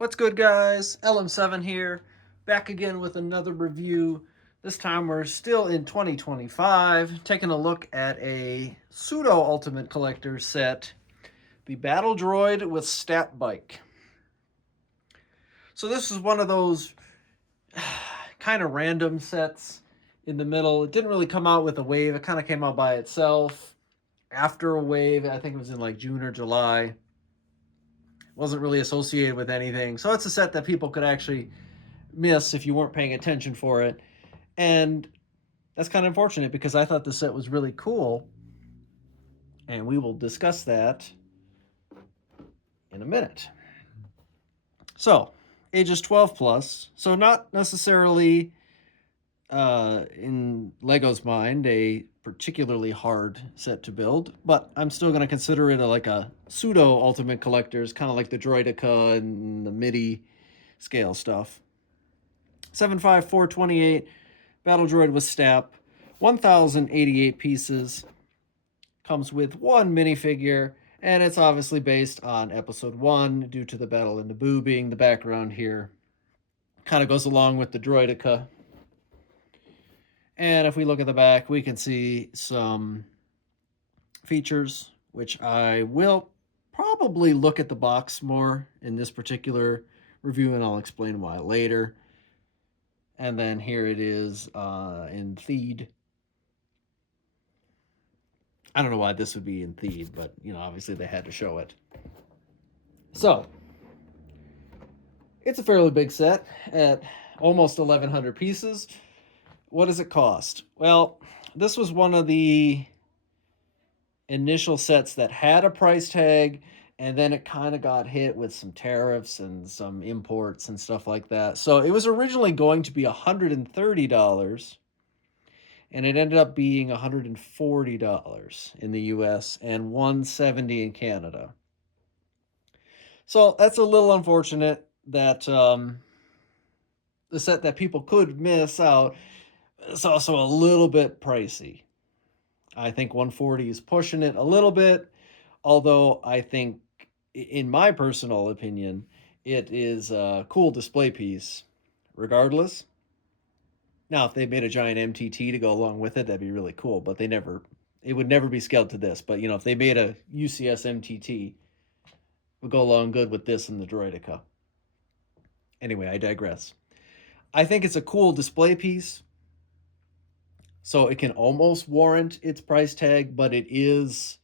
What's good, guys? LM7 here, back again with another review. This time we're still in 2025, taking a look at a pseudo Ultimate Collector set, the Battle Droid with STAP Bike. So this is one of those kind of random sets in the middle. It didn't really come out with a wave, it kind of came out by itself after a wave. I think it was in like June or July. Wasn't really associated with anything. So it's a set that people could actually miss if you weren't paying attention for it. And that's kind of unfortunate because I thought the set was really cool. And we will discuss that in a minute. So, ages 12 plus. So, not necessarily in Lego's mind a particularly hard set to build, but I'm still going to consider it like a pseudo Ultimate Collector's, kind of like the Droideka and the MIDI scale stuff. 75428 Battle Droid with STAP, 1,088 pieces. Comes with one minifigure, and it's obviously based on Episode 1 due to the Battle in Naboo being the background here. Kind of goes along with the Droideka. And if we look at the back, we can see some features, which I will probably look at the box more in this particular review, and I'll explain why later. And then here it is in Theed. I don't know why this would be in Theed, but, obviously they had to show it. So, it's a fairly big set at almost 1,100 pieces. What does it cost? Well, this was one of the initial sets that had a price tag, and then it kind of got hit with some tariffs and some imports and stuff like that. So it was originally going to be $130, and it ended up being $140 in the US and $170 in Canada. So that's a little unfortunate that the set that people could miss out is also a little bit pricey. I think 140 is pushing it a little bit, although I think, in my personal opinion, it is a cool display piece regardless. Now, if they made a giant MTT to go along with it, that'd be really cool, but it would never be scaled to this. But, if they made a UCS MTT, it would go along good with this and the Droideka. Anyway, I digress. I think it's a cool display piece, so it can almost warrant its price tag, but it is,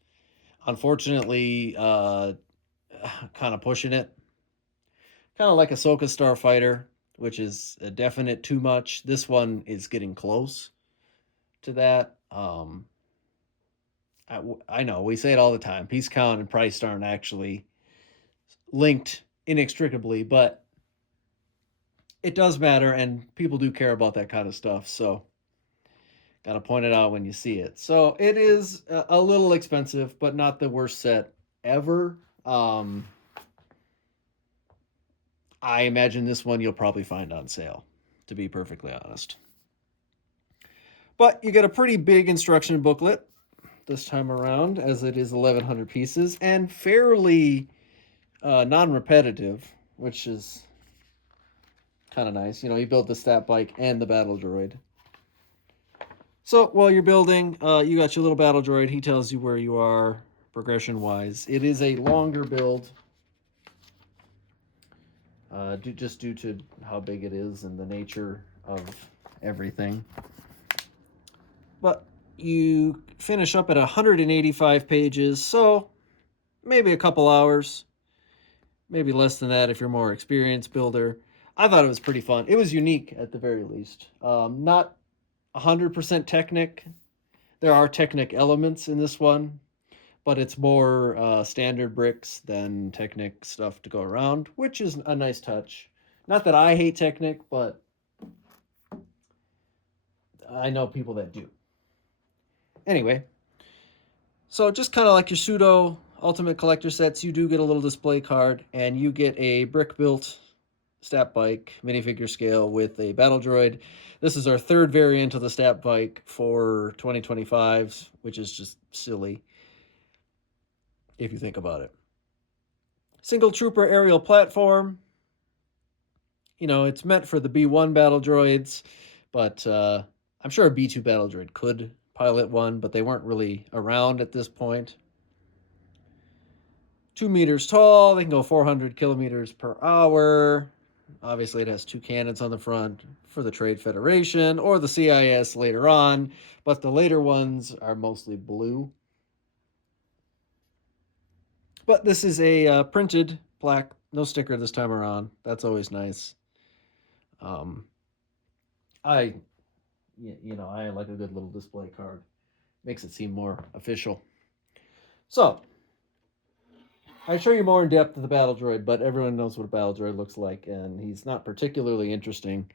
unfortunately, kind of pushing it. Kind of like Ahsoka Starfighter, which is a definite too much. This one is getting close to that. I know we say it all the time. Piece count and price aren't actually linked inextricably, but it does matter, and people do care about that kind of stuff. So, got to point it out when you see it. So it is a little expensive, but not the worst set ever. I imagine this one you'll probably find on sale, to be perfectly honest. But you get a pretty big instruction booklet this time around, as it is 1,100 pieces, and fairly non-repetitive, which is kind of nice. You build the stat bike and the battle droid. So while you're building, you got your little battle droid. He tells you where you are progression-wise. It is a longer build, just due to how big it is and the nature of everything. But you finish up at 185 pages, so maybe a couple hours. Maybe less than that if you're a more experienced builder. I thought it was pretty fun. It was unique at the very least. Not 100% Technic. There are Technic elements in this one, but it's more standard bricks than Technic stuff to go around, which is a nice touch. Not that I hate Technic, but I know people that do. Anyway, so just kind of like your pseudo Ultimate Collector sets, you do get a little display card, and you get a brick-built stat bike minifigure scale with a battle droid. This is our third variant of the stat bike for 2025, which is just silly if you think about it. Single trooper aerial platform, It's meant for the B1 battle droids, but I'm sure a B2 battle droid could pilot one, but they weren't really around at this point. 2 meters tall, they can go 400 kilometers per hour. Obviously, it has two cannons on the front for the Trade Federation or the CIS later on, but the later ones are mostly blue. But this is a printed plaque, no sticker this time around. That's always nice. Um, I, I like a good little display card. Makes it seem more official. So, I show you more in depth of the battle droid, but everyone knows what a battle droid looks like, and he's not particularly interesting.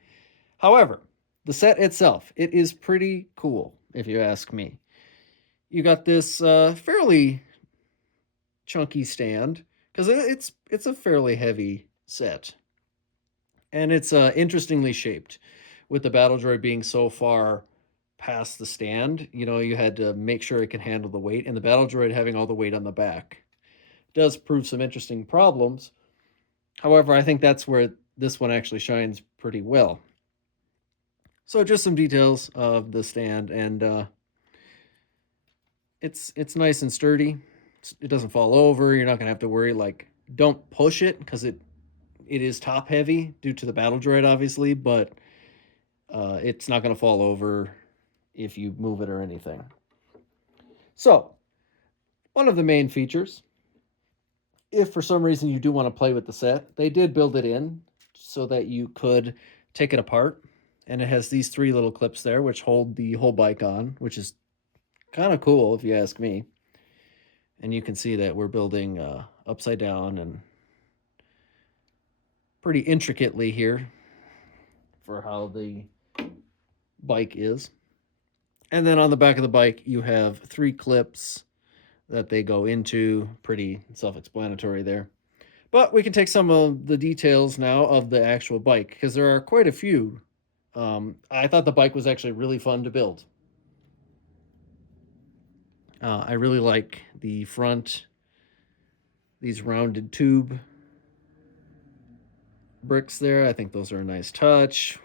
However, the set itself, it is pretty cool, if you ask me. You got this fairly chunky stand because it's a fairly heavy set, and it's interestingly shaped, with the battle droid being so far past the stand. You had to make sure it can handle the weight, and the battle droid having all the weight on the back does prove some interesting problems. However, I think that's where this one actually shines pretty well. So just some details of the stand, and it's nice and sturdy. It doesn't fall over. You're not gonna have to worry, like, don't push it because it is top heavy due to the battle droid, obviously, but it's not gonna fall over if you move it or anything. So one of the main features, if for some reason you do want to play with the set, they did build it in so that you could take it apart. And it has these three little clips there, which hold the whole bike on, which is kind of cool if you ask me. And you can see that we're building upside down and pretty intricately here for how the bike is. And then on the back of the bike, you have three clips that they go into. Pretty self-explanatory there. But we can take some of the details now of the actual bike, because there are quite a few. I thought the bike was actually really fun to build. I really like the front, these rounded tube bricks there. I think those are a nice touch.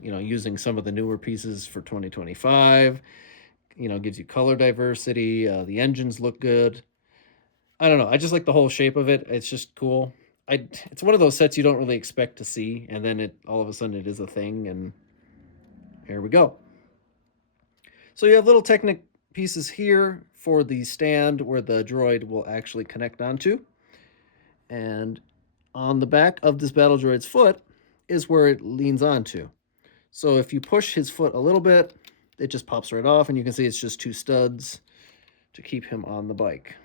Using some of the newer pieces for 2025, gives you color diversity. The engines look good. I don't know. I just like the whole shape of it. It's just cool. It's one of those sets you don't really expect to see, and then it all of a sudden it is a thing, and here we go. So you have little Technic pieces here for the stand where the droid will actually connect onto. And on the back of this battle droid's foot is where it leans onto. So if you push his foot a little bit, it just pops right off, and you can see it's just two studs to keep him on the bike.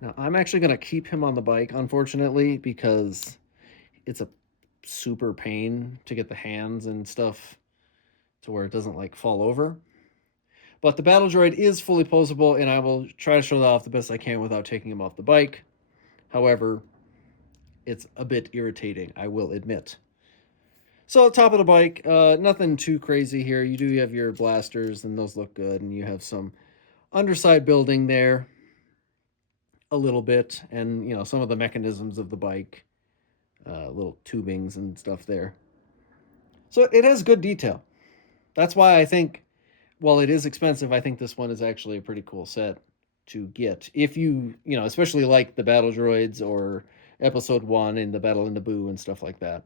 Now, I'm actually going to keep him on the bike, unfortunately, because it's a super pain to get the hands and stuff to where it doesn't, like, fall over. But the battle droid is fully posable, and I will try to show that off the best I can without taking him off the bike. However, it's a bit irritating, I will admit. So, top of the bike, nothing too crazy here. You do have your blasters, and those look good, and you have some underside building there a little bit, and some of the mechanisms of the bike, little tubings and stuff there. So it has good detail. That's why I think, while it is expensive, I think this one is actually a pretty cool set to get if you especially like the battle droids or episode 1 and the battle in Naboo and stuff like that.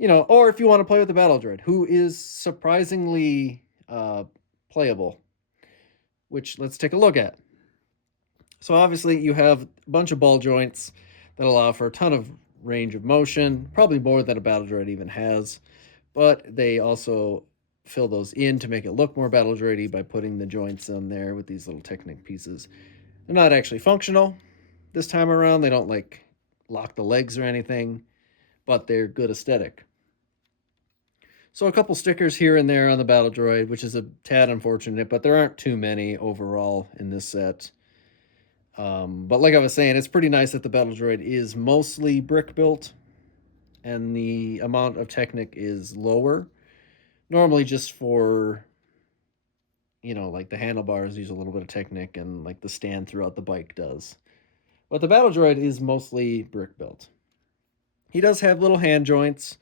Or if you want to play with the battle droid, who is surprisingly playable, which let's take a look at. So obviously you have a bunch of ball joints that allow for a ton of range of motion, probably more than a battle droid even has, but they also fill those in to make it look more battle droidy by putting the joints on there with these little Technic pieces. They're not actually functional this time around. They don't like lock the legs or anything, but they're good aesthetic. So a couple stickers here and there on the battle droid, which is a tad unfortunate, but there aren't too many overall in this set. But like I was saying, it's pretty nice that the battle droid is mostly brick built, and the amount of Technic is lower. Normally just for, like the handlebars use a little bit of Technic, and like the stand throughout the bike does. But the battle droid is mostly brick built. He does have little hand joints.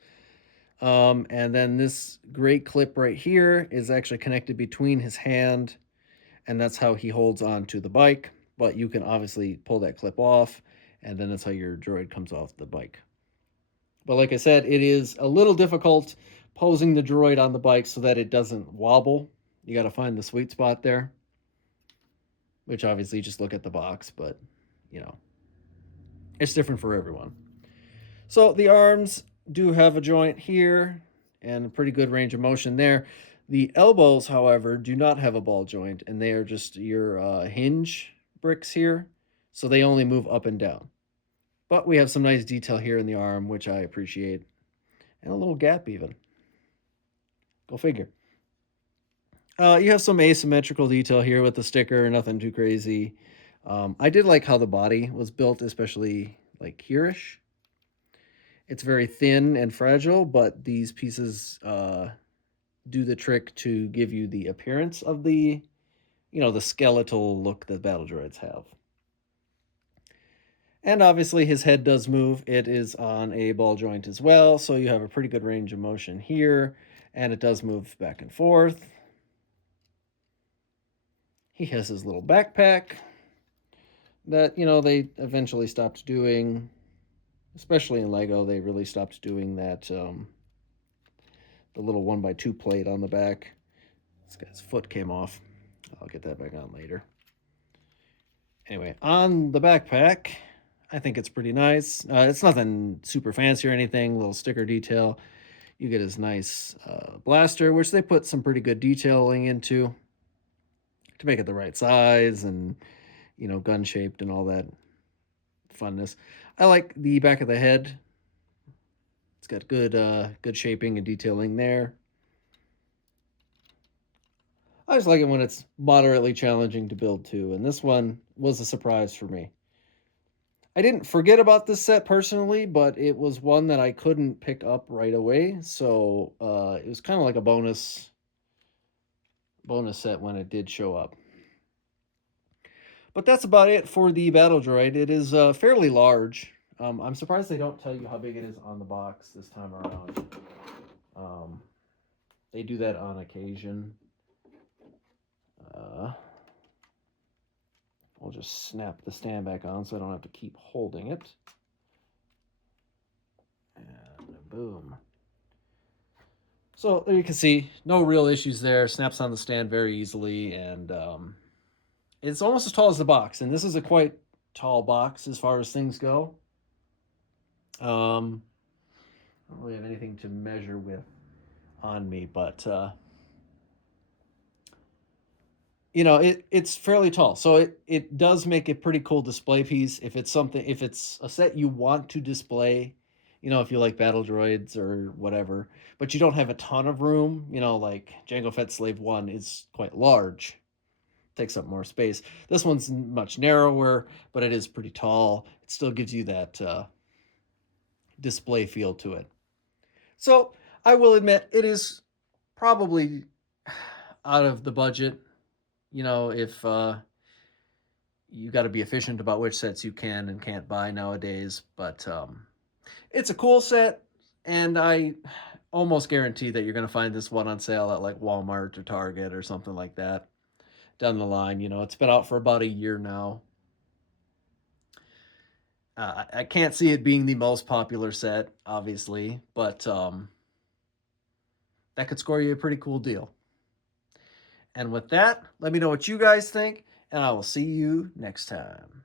And then this great clip right here is actually connected between his hand, and that's how he holds on to the bike. But you can obviously pull that clip off, and then that's how your droid comes off the bike. But like I said, it is a little difficult posing the droid on the bike so that it doesn't wobble. You got to find the sweet spot there, which obviously you just look at the box, but you know, it's different for everyone. So the arms do have a joint here and a pretty good range of motion there. The elbows, however, do not have a ball joint, and they are just your hinge bricks here, so they only move up and down. But we have some nice detail here in the arm, which I appreciate, and a little gap even. Go figure. You have some asymmetrical detail here with the sticker, nothing too crazy. I did like how the body was built, especially like here-ish. It's very thin and fragile, but these pieces do the trick to give you the appearance of the, the skeletal look that battle droids have. And obviously his head does move. It is on a ball joint as well, so you have a pretty good range of motion here, and it does move back and forth. He has his little backpack that, they eventually stopped doing, especially in Lego. They really stopped doing that, the little 1x2 plate on the back. This guy's foot came off. I'll get that back on later. Anyway, on the backpack, I think it's pretty nice. It's nothing super fancy or anything, little sticker detail. You get his nice blaster, which they put some pretty good detailing into to make it the right size and, gun shaped and all that funness. I like the back of the head. It's got good shaping and detailing there. I just like it when it's moderately challenging to build too, and this one was a surprise for me. I didn't forget about this set personally, but it was one that I couldn't pick up right away, so it was kind of like a bonus set when it did show up. But that's about it for the Battle Droid. It is fairly large. I'm surprised they don't tell you how big it is on the box this time around. They do that on occasion. We'll just snap the stand back on so I don't have to keep holding it. And boom. So there you can see, no real issues there. Snaps on the stand very easily, and it's almost as tall as the box. And this is a quite tall box as far as things go. I don't really have anything to measure with on me, but it's fairly tall, so it does make a pretty cool display piece if it's a set you want to display, if you like battle droids or whatever, but you don't have a ton of room, like Jango Fett Slave 1 is quite large, takes up more space. This one's much narrower, but it is pretty tall. It still gives you that display feel to it. So I will admit it is probably out of the budget. If you got to be efficient about which sets you can and can't buy nowadays, but it's a cool set, and I almost guarantee that you're going to find this one on sale at like Walmart or Target or something like that down the line. It's been out for about a year now. I can't see it being the most popular set, obviously, but that could score you a pretty cool deal. And with that, let me know what you guys think, and I will see you next time.